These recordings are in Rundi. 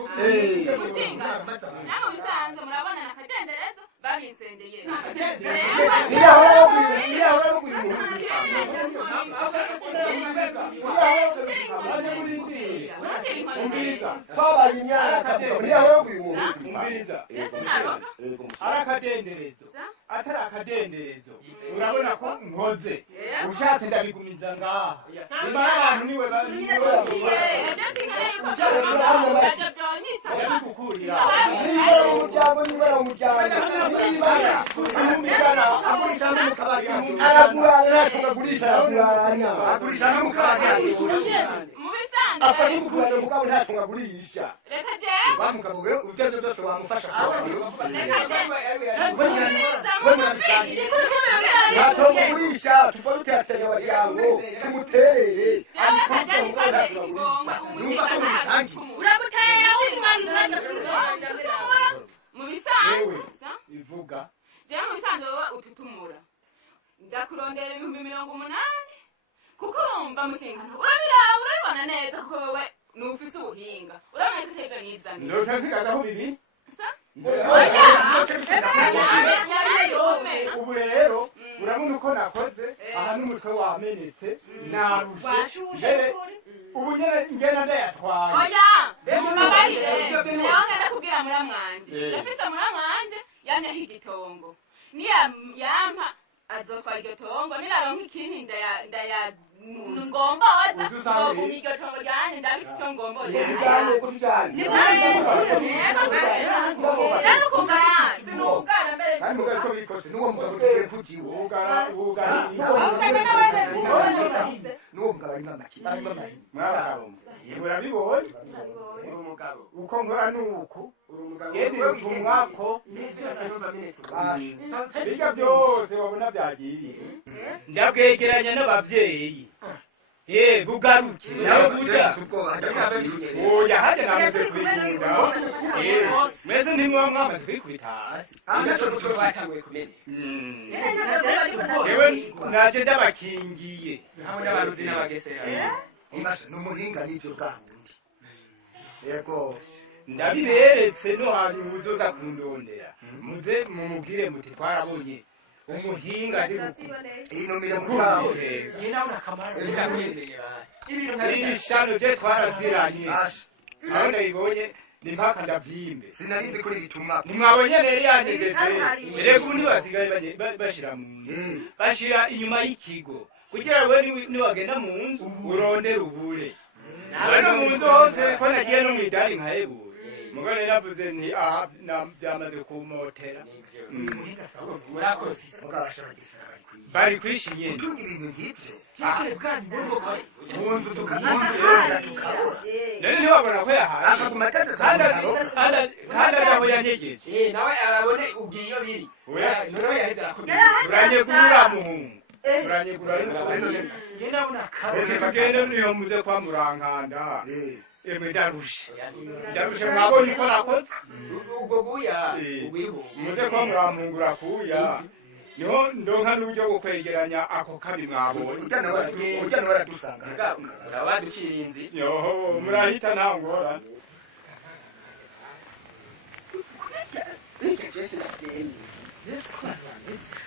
Mushinga namwe bisanzwe murabona nakadenderezo babisendeye arakadenderezo atari akadenderezo urabona ko nkoze ushatse ndabigumiza ngaha imana abantu niwe ndakurondera 180 kuko urumva mushinga urabibona neza ko wewe nufise ubuhinga urabona ko tevyo nizanye ndoshasigaza aho bibi ubu rero urabona uko nakoze aha n'umutwe wamenetse narushe ubu ngena ndayatwaye oya mubabarire nongera kubwira muramwanje yafise muramwanje yanyaho igitongo niyampa azotwara iryo tongo niraronka ikindi ngomboza ngo iryo tongo ryanje ndabise icyo ngomboza urabibonye uko nkora nuku utumwako birya byose wabona byagiriye ndabwegeranya n'abavyeyi bugaruke nawe burya oya hajya namaze kwikunda mwese ntimwa mwamaze kwikubita hasi jewe naje ndabakingiye hamwe n'abaruzi n'abagesera n'umuhinga n'ivyo bwabundi yego ndabiberetse no hantu muzoza kundondera muze mumubwire muti twarabonye umuhinga inomira mutaho ibishano bye twaraziranye aho ndabibonye ni mpaka ndavyimbe sinarizi kuri bitumwa nimwabonye rero yanyegeje rego ubundi basigaye bashira mu nzu bashira inyuma y'ikigo kugira we niwagenda mu nzu urondera ubure none mu nzu hose ko nagiye no mwidari nkahebura mugore yavuze nti aha byamaze kumotera bari kwishinye none ntiwabona ko yahaye kandi aho yanyegeje nawe arabone ubwiye iyo biri noneho yaheze arakubwira uranyegura muhungu uranyegura ugende niyo muze kwa murankanda emwe ndarushe mwabonye ko nakoze ubwo guya ubwiho muze kwa murampungura kuya niho ndonka n'uburyo bwo kwegeranya ako kabi mwabonye ujyana waradusanga urabaducira inzi yoho murahita nta ngorane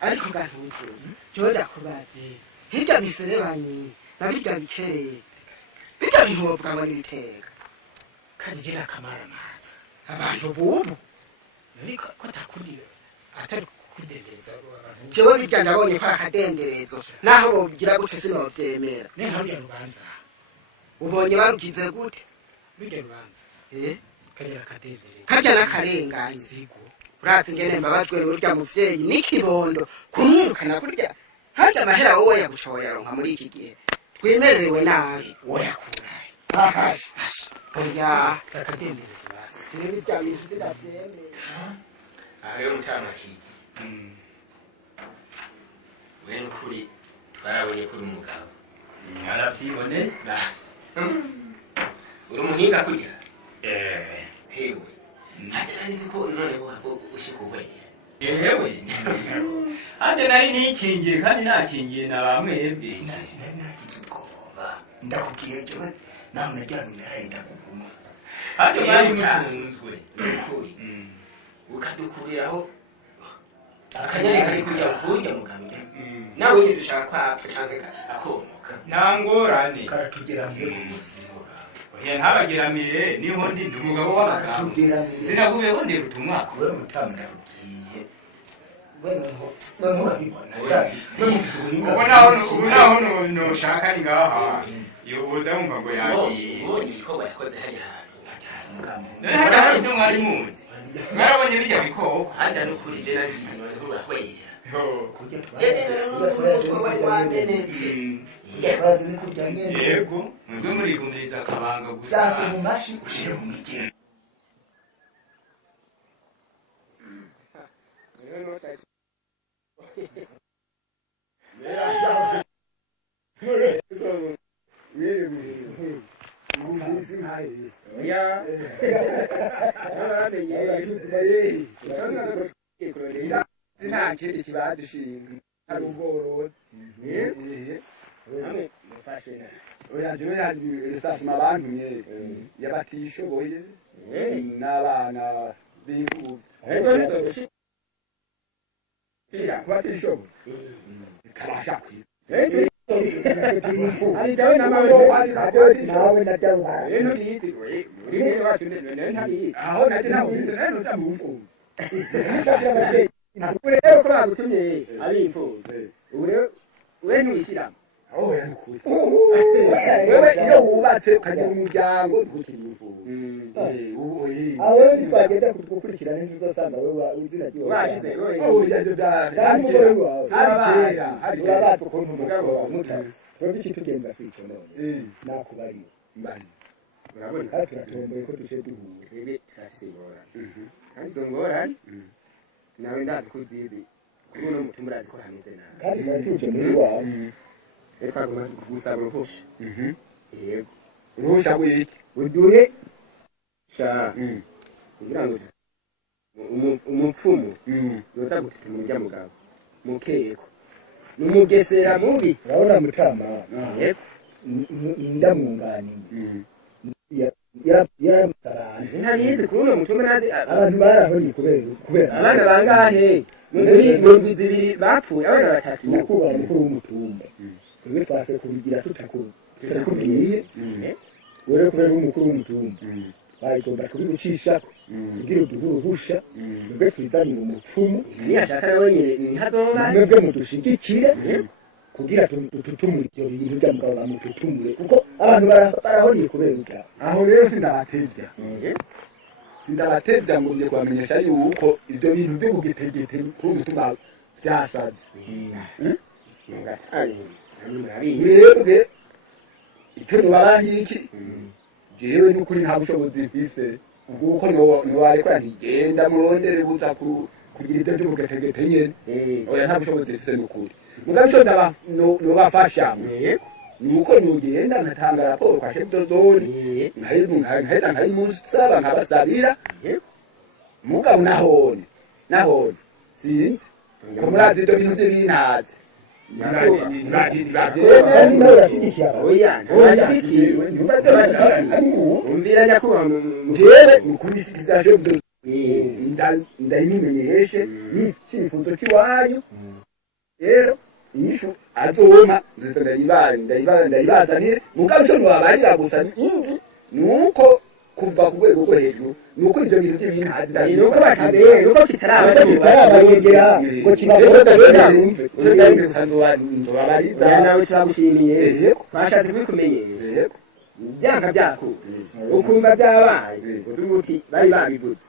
ariko gahuze cyo ndakubaze hirya miserebanye nabirya bikereye bijya bintu bavuga ngo nibiteka kagira akamara amazi abantu bubu ariko ko atakurira atari kudendereza abantu jewe bijya ndabonye ko akadenderezo naho bogira gute sinovyemera ne hariya rubanza ubonye barugize gute bijya rubanza kagira akadenderezo karya n'akarenganye sigo urazi ngene mbabajwe n'urya muvyeyi n'ikibondo kumwirukana kurya harya amahera wowe yagushoboye aronka muri iki gihe twemerewe nabi woyakuraye ahashi oya akadenderezo basi jewe bijya bintu sindavyemera rero mucamakiki we n'ukuri twarabonye kuri umugabo aravyibone uri umuhinga kurya hewe hata nzi ko noneho hako ushika ubwegera yewe anje nari nikingiye kandi nakingiye na bamwebwe nagize ubwoba ndakubwiye jewe nawe naryamye narenda kuguma hadi mwari mutunzwe n'ukuri ukadukuriraho akanyari kari kujya kurya muganga nawe nyine dushaka kwapfa cyangwa akomoka nta ngorane karatugera mwe kumusibura oya ntabageramire niho ndi umugabo w'abagabo sinakubeho ndi rutumwa we mutamna rugiye ubu naho noshaka ni ngaha yoboza wumva ngo yagiye ubonye ibikorwa yakoze hariya hantu hajya hari ibyo mwari muzi mwarabonye bijya bikoko hajya no kuri je nagiye noneho urahwera kujya wari wamenetse yego mwebwe murigumiriza akabanga gusa byase mu mashi ushire mu migero nta kindi kibazo ishinga hari ubworozi oya jewe sasuma bantumye yabatishoboye n'abana b'imfuvyi batishoboye kabasha kwiba aho nati ntabubize nayo nuca mu mfuvyi ubu rero ko bagutumye ari imfuvyi ubu rero we ntuwishyiramo wewe iyo wubatse ukagira umuryango ntukiri imfuvyi aho ntitwagenda gukurikirana ntuzosanga wewe uzina ry'iwawe bashize kandi umugore wawe hari urabaza ukuntu umugabo wamuca rero iki tugenza si icyo none nakubariye mbari urabona kandi turatomboye ko dushe duhuye rebe turafise ingorane kandi izo ngorane nawe ndazi ko uzizi kuri uno mutumba urazi ko hameze nabi kandi twari tuje muri wawe rero twagomba gusaba uruhusha yego uruhusha rw'iki uduhe sha kugira ngo umupfumu yoza gutita umurya mugabo mukeko n'umugesera mubi urabona mutama yego ndamwunganiye yaramutaranye ntabizi kuri uno mutumba nazi abantu barahonye kubera abana bangahe mu ndwi zibiri bapfuye abana batatu nyakubahwa mukuru w'umutumba twebwe twase kubigira tutakubwiye rero kubera umukuru w'umutumba bagomba kubigucishako kugira uduhe uruhusha twebwe twizanire umupfumu niyashaka nawe nyine ntihazoba mwebwe mudushigikire kugira tututumure ibyo bintu bya mugabo bamututumure kuko abantu barahonye kubera ubwa aho rero sindabatevya ngo ngiye kubamenyesha yuko ivyo bintu vyo kugitegete kugituma vyasaze mwebwe icyo nobabandi iki jewe n'ukuri nta bushobozi mfise kuko nowarekora ntigenda murondere buza kugira ivyo vyo kugetegete nyene oya nta bushobozi mfise n'ukuri mugabo ico nobafashamwe nuko nugenda nkatanga raporo kwa chef de zone nkaheza nkayimusaba nkabasabira mugabo nahone sinzi ko murazi ivyo bintu vy'ibintazi umvira nyakubahwa jewe nukubishikiriza chef de ndayimumenyeshe n'icyifuzo cy'iwanyu rero inyishu azoma nziza ndayibazanire mugabo ico ntiwabarira gusa inzi nuko kuva ku rwego rwo hejuru nuko ivyo bintu vy'ibintazi nuko batabere nuko kitarabagera ngo kibagora nzobabariza nawe turagushimiye twashatse kubikumenyesha byanka byako ukumva byabaye uvuga uti bari babivuze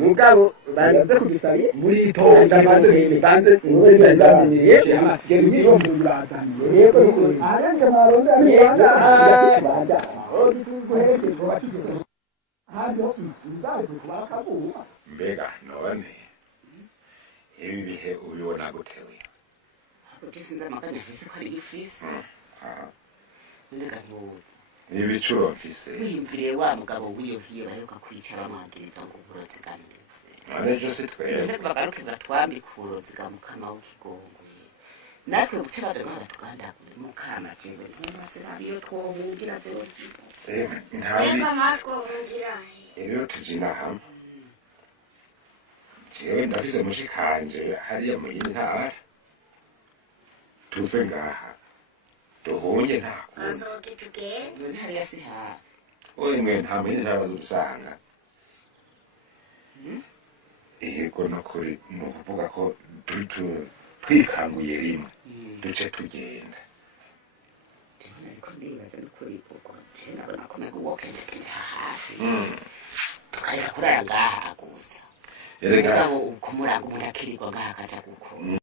mugabo bazize kudusabiye muritonda banze ndabamenyeshe yego arenge maronda mbega none ibi bihe ubibona gutewe ugisinze amagana afise ko ari ifise ndega ntuzi n'ibicuro mfise wiyumviriye wa mugabo w'iyo hiyo baheruka kwicara bamwagiriza ngo uburozi bwanditse none ejo si twebwe bagaruke batwambike uburozi bwa mukama w'ikigongwe natwe buce baje ngaho batugandagure mukama jewe ntumaze nabi iyo twohungira byose ntabi Ega matwo hungira rero tuje inama jewe ndafise mushikanje hariya mu yindi ntara tuve ngaha duhunge nta kundi azoke tugende none hariya si hafi oye mwe nta mu yindi ntara bazodusanga yego nokuri ni ukuvuga ko twikanguye rimwe duce tugenda ariko ndibaza n'ukuri ubwo je nabona ko mego wokendekenje hafi tukareka kurara ngaha gusa erega mugabo kumuranga umuntu akirirwa ngaha akaja gukora